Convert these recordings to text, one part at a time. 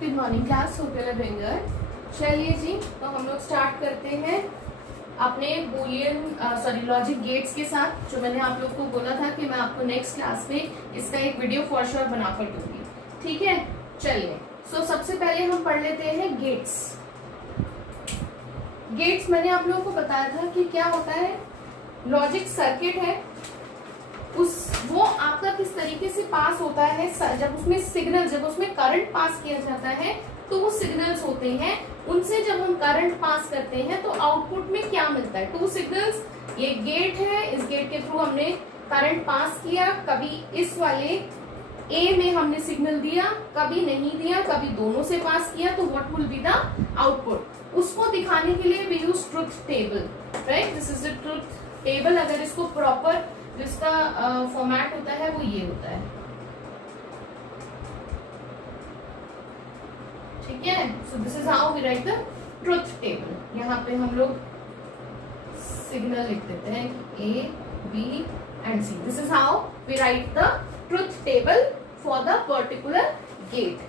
Good morning class, hope you are doing good. चलिए जी, तो हम लोग स्टार्ट करते हैं अपने बुलियन लॉजिक गेट्स के साथ। जो मैंने आप लोग को बोला था कि मैं आपको नेक्स्ट क्लास में इसका एक वीडियो फॉर श्योर बनाकर दूंगी, ठीक है। चलिए, सो सबसे पहले हम पढ़ लेते हैं गेट्स। गेट्स मैंने आप लोगों को बताया था कि क्या होता है। लॉजिक सर्किट है, वो आपका किस तरीके से पास होता है। जब उसमें करंट पास किया जाता है तो वो सिग्नल्स होते हैं, उनसे जब हम करंट पास करते हैं तो आउटपुट में क्या मिलता है। टू सिग्नल्स, ये गेट है, इस गेट के थ्रू हमने करंट पास किया, कभी इस वाले ए में हमने सिग्नल दिया, कभी नहीं दिया, कभी दोनों से पास किया, तो what will be the output. उसको दिखाने के लिए we use truth table, right. This is the truth table. अगर इसको प्रॉपर जिसका फॉर्मेट होता है वो ये होता है, ठीक है। So this is how we write the truth table. यहाँ पे हम लोग सिग्नल लिख देते हैं A, B and C. This is how we write the truth table for the particular gate.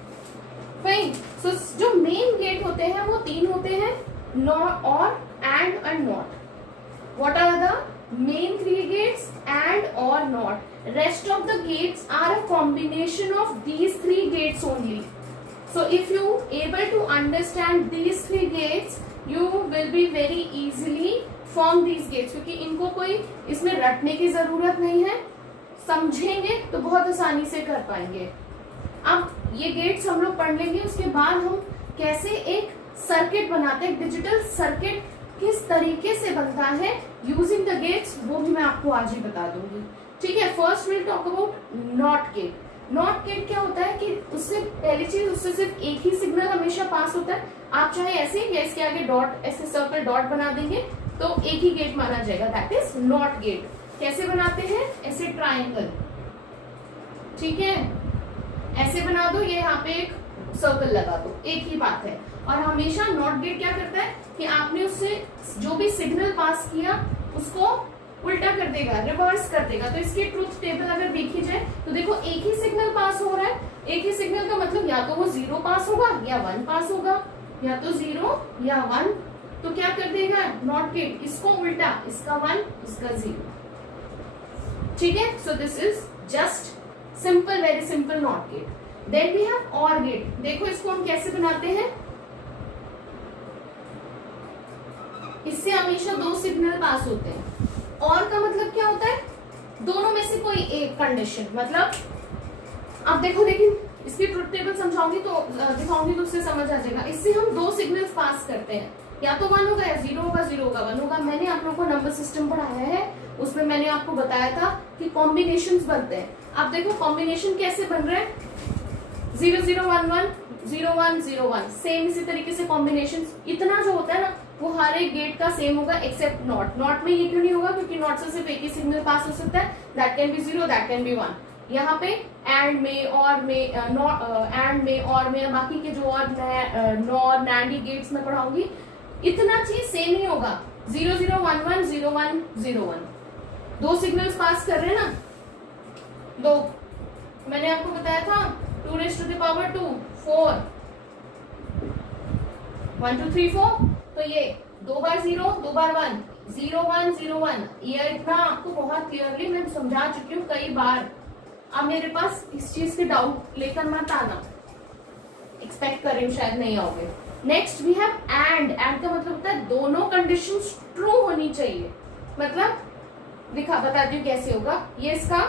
Fine. So जो मेन गेट होते हैं वो तीन होते हैं, not, or, and not. What are the main three gates? And, or, not. Rest of the gates are a combination of these three gates only. So if you able to understand these three gates, you will be very easily form these gates, क्योंकि इनको कोई इसमें रटने की जरूरत नहीं है, समझेंगे तो बहुत आसानी से कर पाएंगे। अब ये गेट्स हम लोग पढ़ लेंगे, उसके बाद हम कैसे एक सर्किट बनाते हैं, डिजिटल सर्किट किस तरीके से बनता है यूजिंग द गेट्स, वो भी मैं आपको आज ही बता दूंगी, ठीक है। First will talk about not gate. Not gate क्या होता है कि उससे पहली चीज, उससे सिर्फ एक ही सिग्नल हमेशा पास होता है। आप चाहे ऐसे या इसके आगे डॉट, ऐसे सर्कल डॉट बना देंगे तो एक ही गेट माना जाएगा, दैट इज नॉट गेट। कैसे बनाते हैं? ऐसे ट्राइंगल, ठीक है, ऐसे बना दो, ये यहाँ पे एक सर्कल लगा दो, एक ही बात है। और हमेशा नॉट गेट क्या करता है कि आपने उससे जो भी सिग्नल पास किया उसको उल्टा कर देगा, रिवर्स कर देगा। तो इसकी ट्रुथ टेबल अगर देखी जाए तो देखो, एक ही सिग्नल पास हो रहा है। एक ही सिग्नल का मतलब या तो वो 0 पास होगा या 1 पास होगा, या तो 0 या 1। तो क्या कर देगा नॉट गेट, इसको उल्टा, इसका 1 इसका 0, ठीक है। So this is just simple, very simple not gate. Then we have or gate. देखो इसको हम कैसे बनाते हैं। इससे हमेशा दो सिग्नल पास होते हैं। और का मतलब क्या होता है? दोनों में से कोई एक कंडीशन। मतलब अब देखो, लेकिन इसकी ट्रुथ टेबल समझाऊंगी तो दिखाऊंगी तो उससे समझ आ जाएगा। इससे हम दो सिग्नल्स पास करते हैं, या तो 1 होगा या 0 होगा, 0 होगा 1 होगा। मैंने आप लोगों को नंबर सिस्टम पढ़ाया है, उसमें मैंने आपको बताया था कि कॉम्बिनेशंस बनते हैं। अब देखो कॉम्बिनेशन कैसे बन रहा है, 0 0 1 1 0 1 0 1, सेम इसी तरीके से कॉम्बिनेशन। इतना जो होता है ना वो हर एक गेट का सेम होगा एक्सेप्ट नॉट। नॉट में ये क्यों नहीं होगा? क्योंकि नॉट से सिर्फ एक ही सिग्नल पास हो सकता है, that can be 0, that can be 1। यहाँ पे एंड में, और में, एंड में, और में, बाकी के जो और नॉर नैंडी गेट्स में पढ़ाऊंगी, इतना चीज सेम ही होगा। 0 0 1 1 0 1 0 1, दो सिग्नल्स पास कर रहे हैं ना, दो। मैंने आपको बताया था 2 raised to the power 2 4, 1 2 3 4। तो ये 2 बार 0 2 बार 1, 0 1 0 1। ये इतना आपको बहुत क्लियरली मैं समझा चुकी हूँ कई बार। अब मेरे पास इस चीज के डाउट लेकर मत आना, एक्सपेक्ट कर रही हूँ शायद नहीं आओगे। Next we have and. And का मतलब होता है दोनों कंडीशंस ट्रू होनी चाहिए। मतलब बताती हूँ कैसे होगा। ये इसका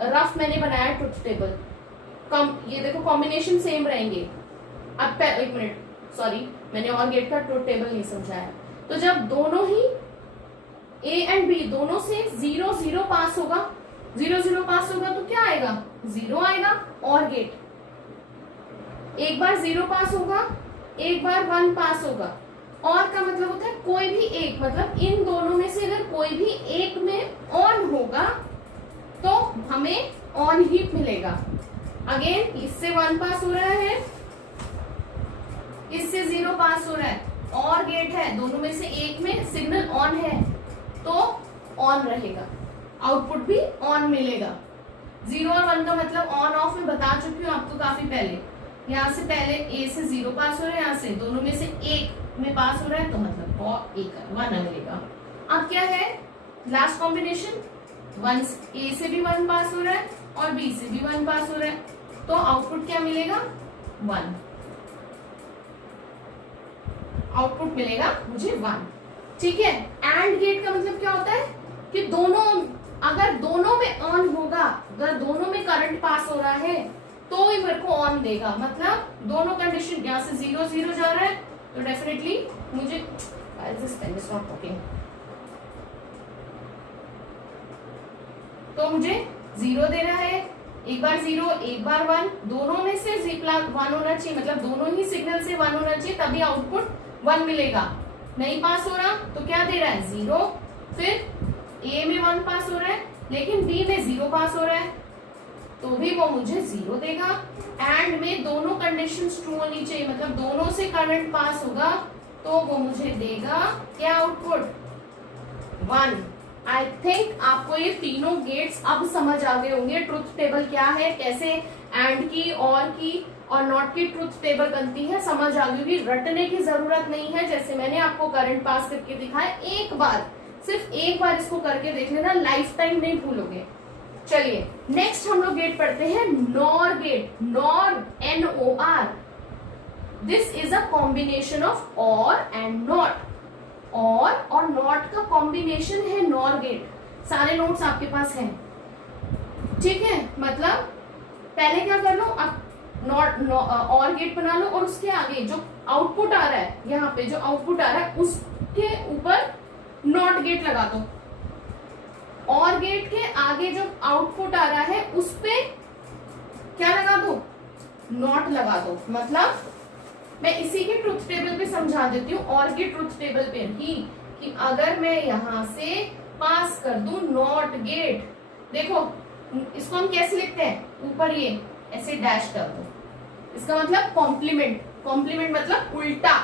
रफ मैंने बनाया ट्रुथ टेबल। ये देखो कॉम्बिनेशन सेम रहेंगे। अब एक मिनट, सॉरी, मैंने और गेट का ट्रुथ टेबल नहीं समझाया। तो जब दोनों ही ए एंड बी दोनों से 0 0 पास होगा, 0 0 पास होगा तो क्या आएगा? 0 आएगा। और गेट एक बार 0 पास होगा, एक बार 1 पास होगा। और का मतलब होता है कोई भी एक, मतलब इन दोनों में से अगर कोई भी एक में ऑन होगा तो हमें ऑन ही मिलेगा। अगेन इससे 1 पास हो रहा है, इससे 0 पास हो रहा है, और गेट है, दोनों में से एक में सिग्नल ऑन है तो ऑन रहेगा, आउटपुट भी ऑन मिलेगा। 0 और 1 का मतलब ऑन ऑफ में बता चुकी हूँ आपको काफी पहले। यहाँ से पहले ए से 0 पास हो रहा है, यहाँ से दोनों में से एक में पास हो रहा है, तो मतलब और एक 1 मिलेगा। अब क्या है लास्ट कॉम्बिनेशन, 1 ए से भी 1 पास हो रहा है और बी से भी 1 पास हो रहा है, तो आउटपुट क्या मिलेगा 1, आउटपुट मिलेगा मुझे 1। ठीक है, एंड गेट का मतलब क्या होता है कि दोनों, अगर दोनों में ऑन होगा, अगर दोनों में करंट पास हो रहा है तो ही मेरे को ऑन देगा, मतलब दोनों कंडीशन, यहाँ से 0 0 जा रहा है तो डेफिनेटली मुझे तो मुझे 0 दे रहा है, एक बार 0 एक बार 1, दोनों में से 1 होना चाहिए, मतलब दोनों ही सिग्नल से 1 होना चाहिए, तभी आउटपुट 1 मिलेगा। नहीं पास हो रहा तो क्या दे रहा है 0, फिर ए में 1 पास हो रहा है लेकिन बी में 0 पास हो रहा है तो भी वो मुझे 0 देगा। एंड में दोनों कंडीशंस ट्रू होनी चाहिए, मतलब दोनों से करंट पास होगा तो वो मुझे देगा क्या आउटपुट 1। आई थिंक आपको ये तीनों गेट्स अब समझ आ गए होंगे, ट्रुथ टेबल क्या है, कैसे एंड की और नॉट की ट्रुथ टेबल बनती है, समझ आ गई होगी। रटने की जरूरत नहीं है, जैसे मैंने आपको करंट पास करके दिखाया, एक बार सिर्फ एक बार इसको करके देख लेना, लाइफ टाइम नहीं भूलोगे। चलिए नेक्स्ट हम लोग गेट पढ़ते हैं nor gate. Nor NOR, this is a combination of or and not. Or not का कॉम्बिनेशन है नॉर गेट। सारे नोट्स आपके पास हैं, ठीक है, मतलब पहले क्या कर लो, आप नॉट और गेट बना लो और उसके आगे जो आउटपुट आ रहा है, यहाँ पे जो आउटपुट आ रहा है उसके ऊपर नॉट गेट लगा दो, और गेट के आगे जो आउटपुट आ रहा है उस पे क्या लगा दो, नॉट लगा दो। मतलब मैं इसी के ट्रुथ टेबल पे समझा देती हूँ, और के ट्रुथ टेबल पे ही, कि अगर मैं यहां से पास कर दूं नॉट गेट, देखो इसको हम कैसे लिखते हैं, ऊपर ये ऐसे डैश कर दो, इसका मतलब कॉम्प्लीमेंट, कॉम्प्लीमेंट मतलब उल्टा,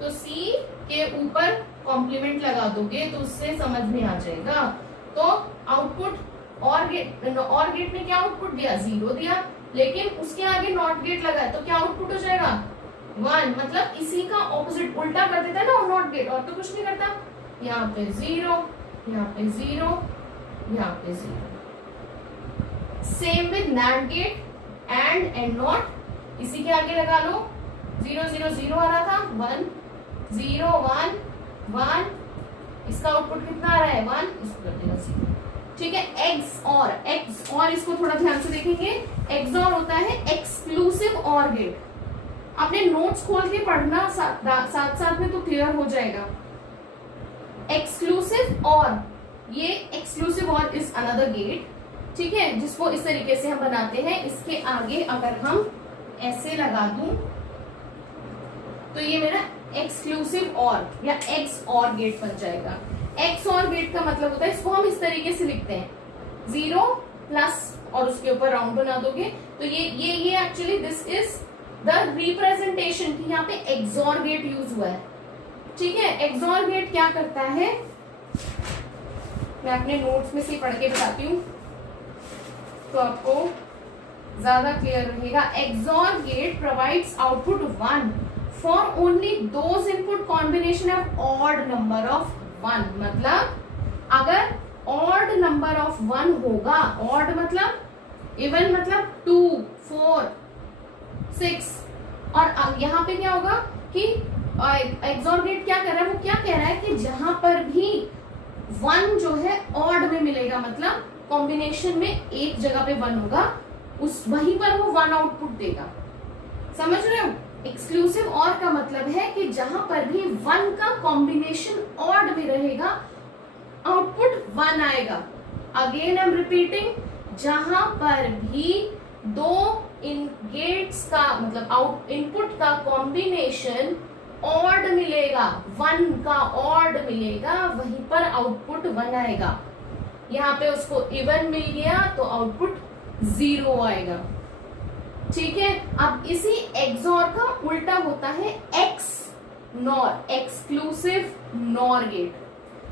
तो सी के ऊपर कॉम्प्लीमेंट लगा दोगे तो उससे समझ में आ जाएगा। तो आउटपुट और गेट ने क्या आउटपुट दिया 0 दिया, लेकिन उसके आगे नॉट गेट लगा है तो क्या आउटपुट हो जाएगा 1, मतलब इसी का ऑपोजिट उल्टा कर देता है ना नॉट गेट, और तो कुछ नहीं करता। यहाँ पे 0, यहाँ पे 0, यहाँ पे 0। Same with nand gate, and not, इसी के आगे लगा लो, 0 0 0 आ रहा था, 1 0 1 1, इसका आउटपुट कितना आ रहा है 1, इसको कर देगा 0। ठीक है, एक्स और इसको थोड़ा ध्यान से देखेंगे, एक्सऑर होता है एक्सक्लूसिव और गेट। आपने नोट्स खोल के पढ़ना साथ साथ में तो क्लियर हो जाएगा। एक्सक्लूसिव और, ये एक्सक्लूसिव और इज अनदर गेट, ठीक है, जिसको इस तरीके से हम बनाते हैं। इसके आगे अगर हम ऐसे लगा दूं तो ये मेरा एक्सक्लूसिव और या एक्स और गेट बन जाएगा। एक्स और गेट का मतलब होता है, इसको हम इस तरीके से लिखते हैं 0 प्लस और उसके ऊपर राउंड बना दोगे तो ये actually this is the representation की यहाँ पे एक्सॉर गेट यूज हुआ है। ठीक है, एक्सॉर गेट क्या करता है, मैं अपने नोट्स में से पढ़ के बताती हूँ तो आपको ज्यादा क्लियर रहेगा। XOR gate provides output 1 for only those input combination of odd number of 1। मतलब अगर ऑड नंबर ऑफ 1 होगा, ऑड मतलब इवन मतलब 2 4 6, और यहाँ पे क्या होगा कि एक्सॉर गेट क्या कर रहा है, वो क्या कह रहा है कि जहां पर भी 1 जो है ऑड में मिलेगा, मतलब कॉम्बिनेशन में एक जगह पे 1 होगा, उस वहीं पर वो 1 आउटपुट देगा। समझ रहे हो? एक्सक्लूसिव और का मतलब है कि जहां पर भी 1 का कॉम्बिनेशन ऑड में रहेगा आउटपुट 1 आएगा। अगेन आई एम रिपीटिंग, जहां पर भी दो इन गेट्स का मतलब इनपुट का कॉम्बिनेशन ऑड मिलेगा, 1 का ऑड मिलेगा, वहीं पर आउटपुट 1 आएगा। यहाँ पे उसको इवन मिल गया तो आउटपुट 0 आएगा। ठीक है, अब इसी एक्सॉर का उल्टा होता है XNOR, exclusive nor gate.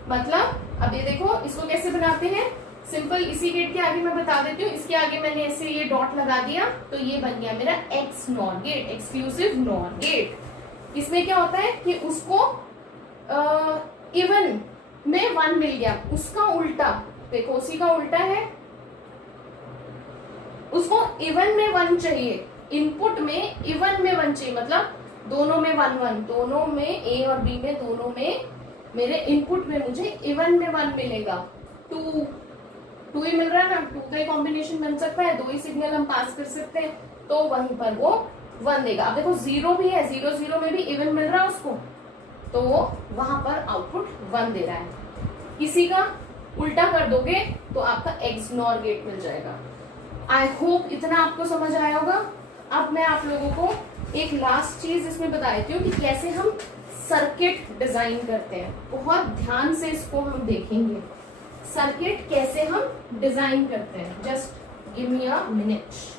मतलब अब ये देखो, इसको कैसे बनाते हैं, सिंपल इसी गेट के आगे मैं बता देती हूँ, इसके आगे मैंने ऐसे ये डॉट लगा दिया तो ये बन गया मेरा XNOR gate, exclusive nor gate. इसमें क्या होता है कि उसको इवन में 1 मिल गया, उसका उल्टा देखो, उसी का उल्टा है, उसको इवन में 1 चाहिए, इनपुट में इवन में 1 चाहिए, मतलब दोनों में 1 1, दोनों में ए और बी में दोनों में मेरे इनपुट में मुझे इवन में 1 मिलेगा। 2 ही मिल रहा है ना, 2 का ही कॉम्बिनेशन बन सकता है, 2 ही सिग्नल हम पास कर सकते हैं, तो वहीं पर वो 1 देगा। अब देखो 0 भी है, 0 0 में भी इवन मिल रहा है उसको, तो वहां पर आउटपुट 1 दे रहा है। इसी का उल्टा कर दोगे तो आपका एक्स नॉर गेट मिल जाएगा। आई होप इतना आपको समझ आया होगा। अब मैं आप लोगों को एक लास्ट चीज इसमें बता देती हूँ कि कैसे हम सर्किट डिजाइन करते हैं। बहुत ध्यान से इसको हम देखेंगे, सर्किट कैसे हम डिजाइन करते हैं। Just give me a minute.